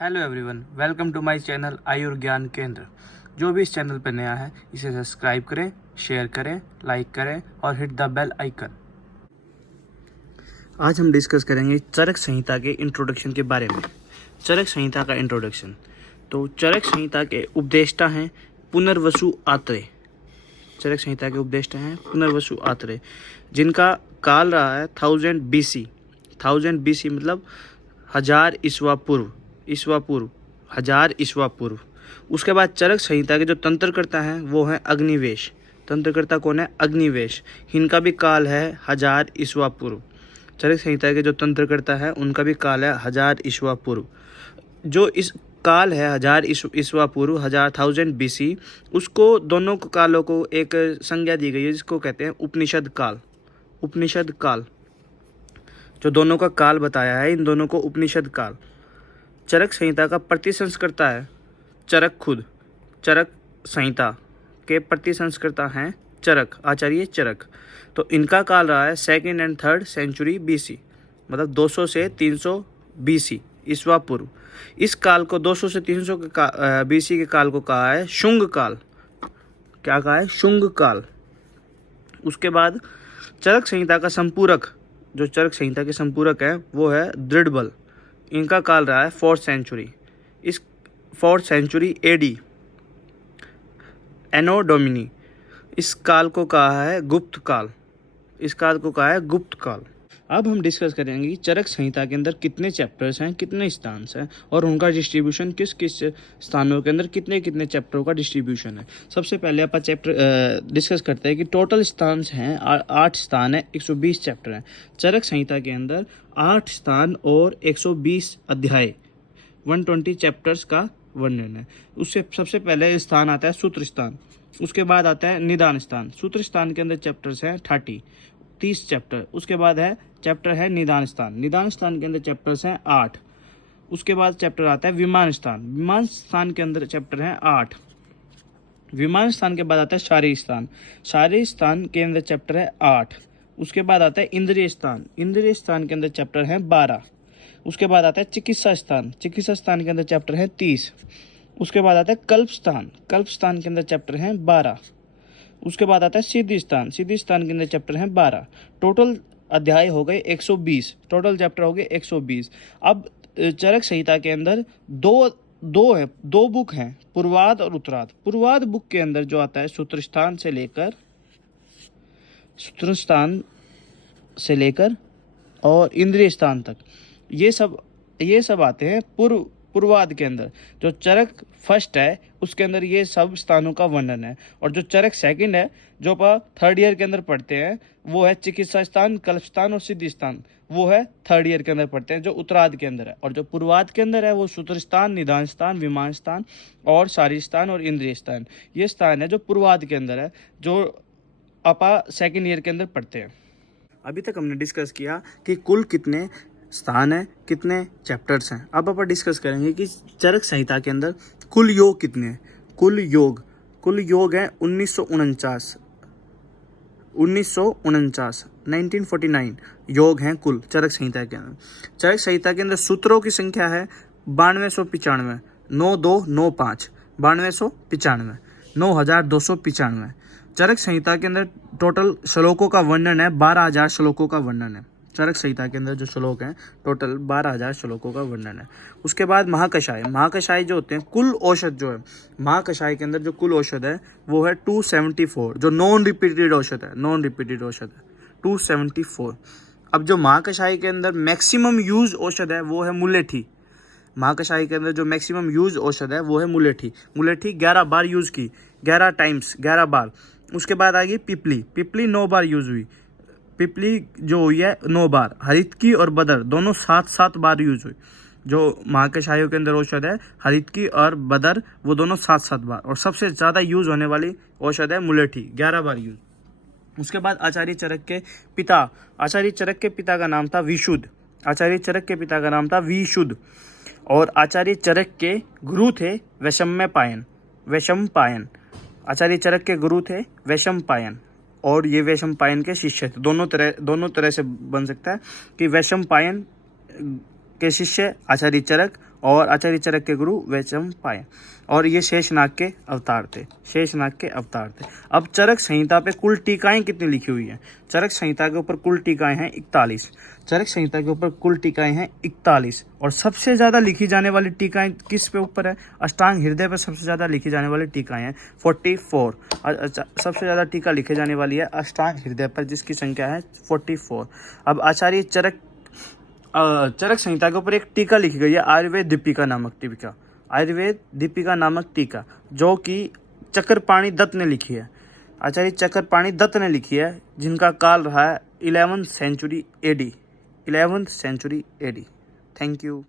Hello everyone, welcome to my channel Ayur Gyan Kendra. जो भी इस चैनल पर नया है इसे सब्सक्राइब करें, शेयर करें, लाइक करें और हिट द बेल आइकन। आज हम डिस्कस करेंगे चरक संहिता के इंट्रोडक्शन के बारे में। चरक संहिता का इंट्रोडक्शन। तो चरक संहिता के उपदेष्टा हैं पुनर्वसु आत्रेय। चरक संहिता के उपदेष्टा हैं पुनर्वसु आत्रेय, जिनका काल रहा है 1000 BC। 1000 BC मतलब 1000 ईस्वा पूर्व, 1000 ईस्वा पूर्व। उसके बाद चरक संहिता के जो तंत्रकर्ता हैं वो हैं अग्निवेश। तंत्रकर्ता कौन है? अग्निवेश। इनका भी काल है 1000 ईस्वा पूर्व। चरक संहिता के जो तंत्रकर्ता है उनका भी काल है 1000 ईस्वा पूर्व। जो इस काल है 1000 ईस्वा पूर्व, 1000 BC, उसको दोनों कालों को एक संज्ञा दी गई है जिसको कहते हैं उपनिषद काल। उपनिषद काल, जो दोनों का काल बताया है, इन दोनों को उपनिषद काल। चरक संहिता का प्रतिसंस्कर्ता है चरक खुद। चरक संहिता के प्रतिसंस्कर्ता हैं चरक, आचार्य चरक। तो इनका काल रहा है 2nd and 3rd century BC, मतलब 200 से 300 BC ईस्वा पूर्व। इस काल को 200 से 300 के BC के काल को कहा है शुंग काल। क्या कहा है? शुंग काल। उसके बाद चरक संहिता का संपूरक, जो चरक संहिता के संपूरक है वो है दृढ़बल। इनका काल रहा है 4th सेंचुरी। इस 4th सेंचुरी AD एनो डोमिनी। इस काल को कहा है गुप्त काल। इस काल को कहा है गुप्त काल। अब हम डिस्कस करेंगे चरक संहिता के अंदर कितने चैप्टर्स हैं, कितने स्थान्स हैं और उनका डिस्ट्रीब्यूशन किस किस स्थानों के अंदर कितने कितने चैप्टरों का डिस्ट्रीब्यूशन है। सबसे पहले अपन चैप्टर डिस्कस करते हैं कि टोटल स्थान्स हैं 8 स्थान है, 120 चैप्टर हैं। चरक संहिता के अंदर 8 स्थान और 120 अध्याय, 120 चैप्टर्स का वर्णन है। उससे सबसे पहले स्थान आता है सूत्र स्थान। उसके बाद आता है निदान स्थान। सूत्र स्थान के अंदर चैप्टर्स हैं 30 चैप्टर। उसके बाद है चैप्टर है निदान स्थान। निदान स्थान के अंदर चैप्टर्स हैं 8। उसके बाद चैप्टर आता है विमान स्थान। विमान स्थान के अंदर चैप्टर हैं 8। विमान स्थान के बाद आता है शारीरिक स्थान। शारीरिक स्थान के अंदर चैप्टर है 8। उसके बाद आता है इंद्रिय स्थान। इंद्रिय स्थान के अंदर चैप्टर हैं 12। उसके बाद आता है चिकित्सा स्थान। चिकित्सा स्थान के अंदर चैप्टर हैं 30। उसके बाद आता है कल्प स्थान। कल्प स्थान के अंदर चैप्टर हैं 12। उसके बाद आता है सिद्धि स्थान। सिद्धि स्थान के अंदर चैप्टर हैं 12। टोटल अध्याय हो गए 120। टोटल चैप्टर हो गए 120। अब चरक संहिता के अंदर दो बुक हैं, पूर्वाद और उत्तराद। पूर्वाद बुक के अंदर जो आता है सूत्र स्थान से लेकर और इंद्रिय स्थान तक, ये सब आते हैं पूर्वाद के अंदर। जो चरक फर्स्ट है उसके अंदर ये सब स्थानों का वर्णन है। और जो चरक सेकंड है, जो आप 3rd ईयर के अंदर पढ़ते हैं, वो है चिकित्सा स्थान, कल्प स्थान और सिद्धि स्थान। वो है 3rd ईयर के अंदर पढ़ते हैं, जो उत्तराद के अंदर है। और जो पूर्वाद के अंदर है वो सूत्र स्थान, निदान स्थान, विमान स्थान और शारीरिक स्थान और इंद्रिय स्थान। ये स्थान है जो पूर्वाद के अंदर है, जो आपा 2nd ईयर के अंदर पढ़ते हैं। अभी तक हमने डिस्कस किया कि कुल कितने स्थान है, कितने चैप्टर्स हैं। अब अपन डिस्कस करेंगे कि चरक संहिता के अंदर कुल योग कितने हैं। कुल योग है 1949 1949 योग हैं कुल चरक संहिता के अंदर। चरक संहिता के अंदर सूत्रों की संख्या है 9295, 9295, 9295, 9295। चरक संहिता के अंदर टोटल श्लोकों का वर्णन है 12000 श्लोकों का वर्णन है। चरक संहिता के अंदर जो श्लोक हैं टोटल 12000 श्लोकों का वर्णन है। उसके बाद महाकषाय जो होते हैं, कुल औषध जो है महाकषाय के अंदर जो कुल औषध है वो है 274, जो नॉन रिपीटेड औषध है 274। अब जो महाकषाय के अंदर मैक्सिमम यूज औषध है वो है मुलेठी। महाकषाय के अंदर जो मैक्सिमम यूज औषध है वो है मुलेठी। मुलेठी 11 बार यूज की, 11 टाइम्स, 11 बार। उसके बाद आ गई पिपली 9 बार यूज हुई। पिपली जो हुई है 9 बार। हरितकी और बदर दोनों 7 बार यूज हुई। जो महाकषायों के अंदर औषध है हरितकी और बदर, वो दोनों 7 बार। और सबसे ज़्यादा यूज होने वाली औषध है मुलेठी, 11 बार यूज। उसके बाद आचार्य चरक के पिता का नाम था विशुद्ध। आचार्य चरक के पिता का नाम था विशुद्ध। और आचार्य चरक के गुरु थे वैशम्पायन। आचार्य चरक के गुरु थे वैशम्पायन और ये वैशम्पायन के शिष्य थे। दोनों तरह से बन सकता है कि वैशम्पायन के शिष्य आचार्य चरक और आचार्य चरक के गुरु वैशंपायन, और ये शेषनाग के अवतार थे, शेषनाग के अवतार थे। अब चरक संहिता पे कुल टीकाएं कितनी लिखी हुई हैं? चरक संहिता के ऊपर कुल टीकाएं हैं 41। चरक संहिता के ऊपर कुल टीकाएं हैं 41। और सबसे ज़्यादा लिखी जाने वाली टीकाएं किस पे ऊपर है? अष्टांग हृदय पर सबसे ज़्यादा लिखी जाने वाली टीकाएं हैं 44। सबसे ज़्यादा टीका लिखे जाने वाली है अष्टांग हृदय पर, जिसकी संख्या है 44। अब आचार्य चरक संहिता के ऊपर एक टीका लिखी गई है आयुर्वेद दीपिका नामक टीका, आयुर्वेद दीपिका नामक टीका, जो कि चक्रपाणि दत्त ने लिखी है। आचार्य चक्रपाणि दत्त ने लिखी है, जिनका काल रहा है 11th century AD, 11th century AD। Thank you.